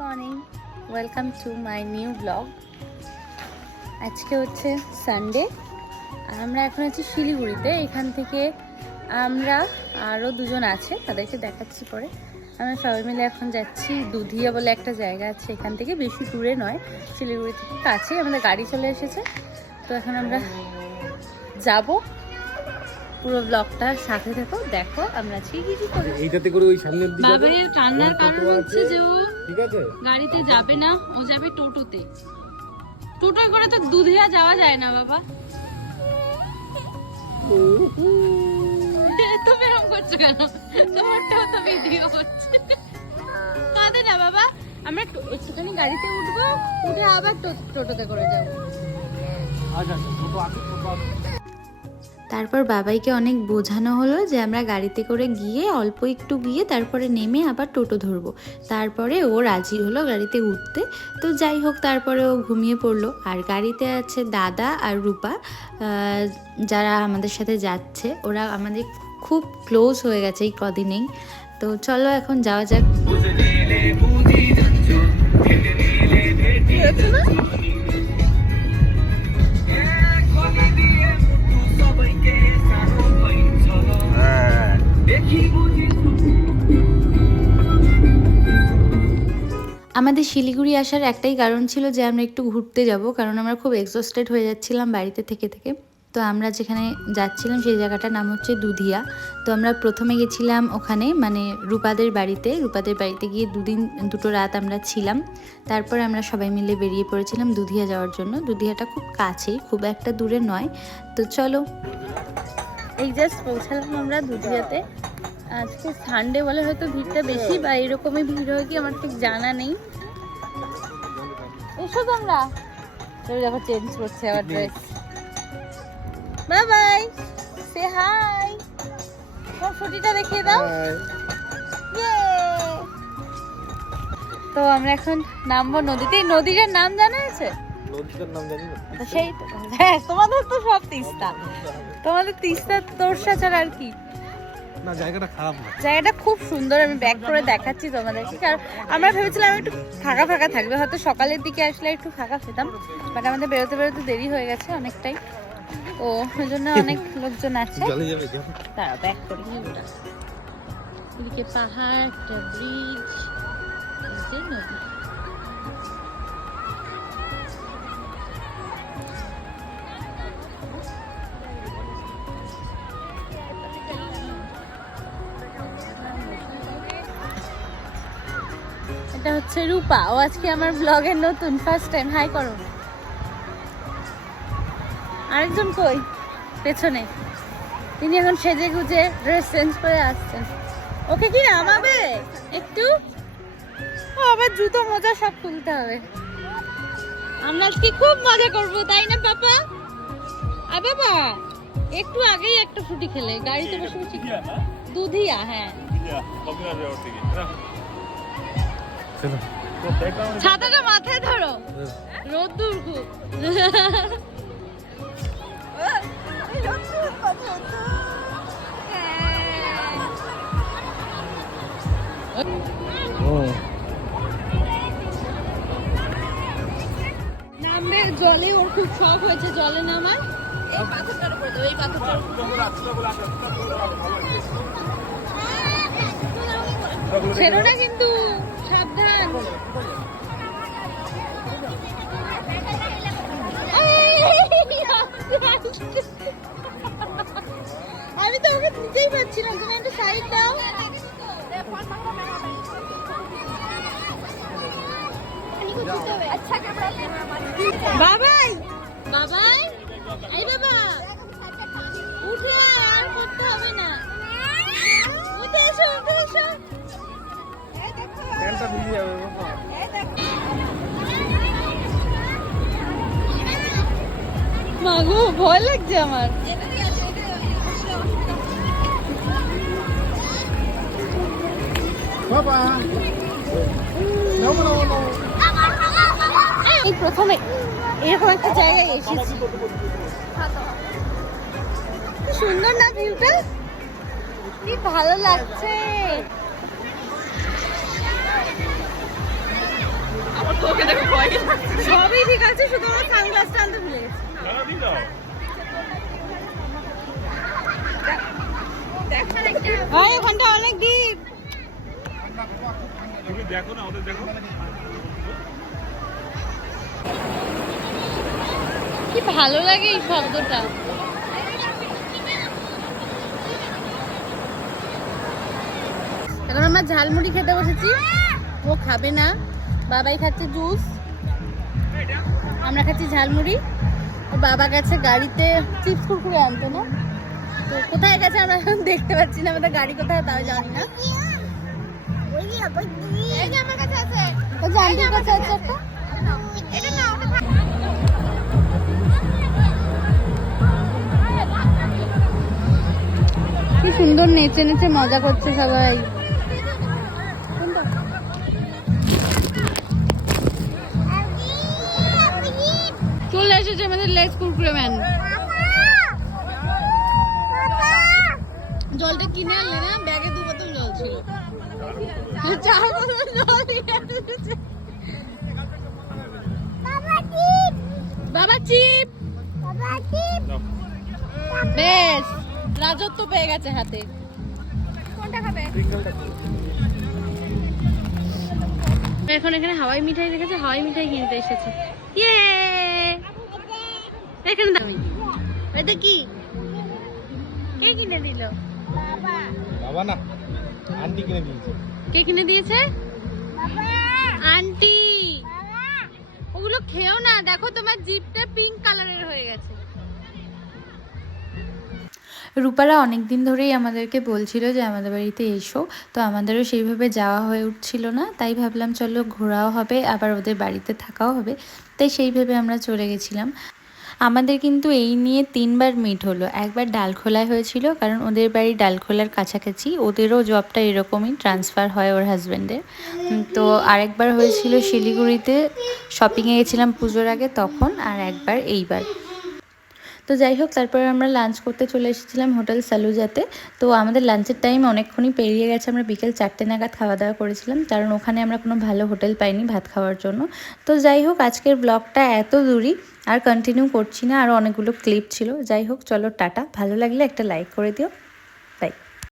Morning, welcome to my new blog. আজকে হচ্ছে Sunday, আমরা এখন আছি শিলিগুড়িতে। এখান থেকে আমরা আরও দুজন আছে, তাদেরকে দেখাচ্ছি পরে। আমরা সবাই মিলে এখন যাচ্ছি দুধিয়া বলে একটা জায়গা আছে, এখান থেকে বেশি দূরে নয়, শিলিগুড়ি থেকে কাছে। আমাদের গাড়ি চলে এসেছে, তো এখন আমরা যাব। পুরো ব্লগটা সাথে থেকো, দেখো আমরা কি কি করি। এইটাতে করে ওই সামনের দিকে বাবারের কান্নার কারণ হচ্ছে যে ও ঠিক আছে গাড়িতে যাবে না, ও যাবে টোটোতে। টোটোয় করে তো দুধিয়া যাওয়া যায় না বাবা। তুমি এরকম করছো কেন? তোমারটাও তো ভিডিও হচ্ছে। কাঁদে না বাবা, আমরা একটুখানি গাড়িতে উঠবো, উঠে আবার টোটোতে করে যাবো। তারপর বাবাইকে অনেক বোঝানো হলো যে আমরা গাড়িতে করে গিয়ে অল্প একটু গিয়ে তারপরে নেমে আবার টোটো ধরবো। তারপরে ও রাজি হলো গাড়িতে উঠতে। তো যাই হোক, তারপরে ও ঘুমিয়ে পড়লো। আর গাড়িতে আছে দাদা আর রূপা, যারা আমাদের সাথে যাচ্ছে। ওরা আমাদের খুব ক্লোজ হয়ে গেছে এই কদিনেই। তো চলো এখন যাওয়া যাক। আমাদের শিলিগুড়ি আসার একটাই কারণ ছিল যে আমরা একটু ঘুরতে যাব, কারণ আমরা খুব এক্সস্টেড হয়ে যাচ্ছিলাম বাড়িতে থেকে থেকে। তো আমরা যেখানে যাচ্ছিলাম সেই জায়গাটার নাম হচ্ছে দুধিয়া। তো আমরা প্রথমে গেছিলাম ওখানে, মানে রূপাদের বাড়িতে গিয়ে দুটো রাত আমরা ছিলাম। তারপর আমরা সবাই মিলে বেরিয়ে পড়েছিলাম দুধিয়া যাওয়ার জন্য। দুধিয়াটা খুব কাছেই, খুব একটা দূরে নয়। তো চলো, এই জাস্ট পৌঁছালাম আমরা দুধিয়াতে। আজকে সানডে বলে হয়তো ভিড়টা বেশি, বা এরকমই ভিড় হয় কি আমার ঠিক জানা নেই। এসো তোমরা, দেখো চেঞ্জ করছে আবার ড্রেস। বাই বাই, সে হাই, তোমার ছুটিটা দেখিয়ে দাও। তো আমরা এখন নামবো নদীতে। এই নদীটার নাম জানা আছে? নদীটার নাম জানি না। সেই তো, হ্যাঁ, তোমাদের তো সব তিস্তা, তোমাদের তিস্তা তোরসা ছাড়া আর কি। না, জায়গাটা খারাপ না, জায়গাটা খুব সুন্দর। আমি ব্যাক করে দেখাচ্ছি তোমাদেরকে। কারণ আমরা ভেবেছিলাম একটু ফাঁকা ফাঁকা থাকবে, হয়তো সকালের দিকে আসলে একটু ফাঁকা পেতাম, বাট আমাদের বেরোতে বেরোতে দেরি হয়ে গেছে অনেকটাই। ও ওই জন্য অনেক লোকজন আছে। তারা ব্যাক করি। এদিকে পাহাড়, একটা ব্রিজ, নদী। এটা হচ্ছে রূপা, ও আজকে আমার ব্লগের নতুন ফার্স্ট টাইম। হাই করো। আরেকজন কই? পেছনে। তিনি এখন সেজে গুজে ড্রেস চেঞ্জ করে আসছেন। ওকে কি নামাবে একটু? ও আবার জুতো মোজা সব খুলতে হবে। আমরা আজকে খুব মজা করব, তাই না পাপা? আর বাবা একটু আগেই একটা ফুটি খেলে গাড়িতে বসে বসে। দুধিয়া, হ্যাঁ। ছাতাটা মাথায় ধরো, রোদ্দুর খুব। নামবে জলে, ওর খুব শখ হয়েছে জলে নামার। এই পাথরটার উপরে দাও, এই পাথরটার ছেড়ো না কিন্তু, সাবধান। আমি তো ওকে নিতেই পারছি না, তুমি একটা সাইড দাও। বাবাই বাবাই, এই বাবা উঠে আর করতে হবে না, উঠে এসো, উঠে এসো। মাগো ভয় লাগছে আমার। এই প্রথমে এরকম একটা জায়গায় এসেছি। সুন্দর না ভিউটা? কি ভালো লাগছে। সবই ঠিক আছে, শুধু আমার সানগ্লাসটা আনতে ভুলে গেছি। ওখানটা অনেক ডিপ। দেখো না, ওদের দেখো। কি ভালো লাগে এই শব্দটা। এখন আমরা ঝালমুড়ি খেতে বসেছি, ও খাবে না, বাবাই খাচ্ছে জুস, আমরা খাচ্ছি ঝালমুড়ি। ও বাবা গেছে গাড়িতে চিপস কুরকুরে আনতে না, তো কোথায় গেছে আমরা এখন দেখতে পাচ্ছি না, আমাদের গাড়ি কোথায় তাও জানি না। ও জানটির কাছে আছে একটা। কি সুন্দর নেচে নেচে মজা করছে সবাই। চলে এসেছে আমাদের লেজ কুরকুরে ম্যান। জলটা কিনে আনলে না, ব্যাগে 2 বোতল জল ছিল, 4 বোতল জল দিয়ে এসেছে। বাবা চিপ, বেশ রাজত্ব পেয়ে গেছে হাতে। কোনটা খাবে? এখন এখানে হাওয়াই মিঠাই রেখেছে, হাওয়াই মিঠাই কিনতে এসেছে। ইয়ে এখানে দামি, এটা কি কে কিনে দিল? বাবা না, আন্টি কিনে দিয়েছে। কে কিনে দিয়েছে? আন্টি। ওগুলো খেও না, দেখো তোমার জিভটা পিঙ্ক কালারের হয়ে গেছে। রূপারা অনেক দিন ধরেই আমাদেরকে বলছিল যে আমাদের বাড়িতে এসো, তো আমাদেরও সেইভাবে যাওয়া হয়ে উঠছিল না, তাই ভাবলাম চলো ঘোরাও হবে আবার ওদের বাড়িতে থাকাও হবে, তাই সেইভাবে আমরা চলে গেছিলাম। আমাদের কিন্তু এই নিয়ে 3 বার মিট হলো। একবার ডালখোলায় হয়েছিল, কারণ ওদের বাড়ি ডালখোলার কাছাকাছি, ওদেরও জবটা এরকমই ট্রান্সফার হয় ওর হাজব্যান্ডের। তো আরেকবার হয়েছিল শিলিগুড়িতে, শপিংয়ে গেছিলাম পুজোর আগে তখন, আর একবার এইবার। তো যাই হোক, তারপর আমরা লাঞ্চ করতে চলে এসেছিলাম হোটেল সালুজাতে। তো আমাদের লাঞ্চের টাইম অনেকক্ষণই পেরিয়ে গেছে, আমরা বিকেল 4টে নাগাদ খাওয়া দাওয়া করেছিলাম, কারণ ওখানে আমরা কোনো ভালো হোটেল পাইনি ভাত খাওয়ার জন্য। তো যাই হোক, আজকের ব্লগটা এত দূরই, আর কন্টিনিউ করছি না, আরও অনেকগুলো ক্লিপ ছিল। যাই হোক, চলো টাটা, ভালো লাগলে একটা লাইক করে দিও।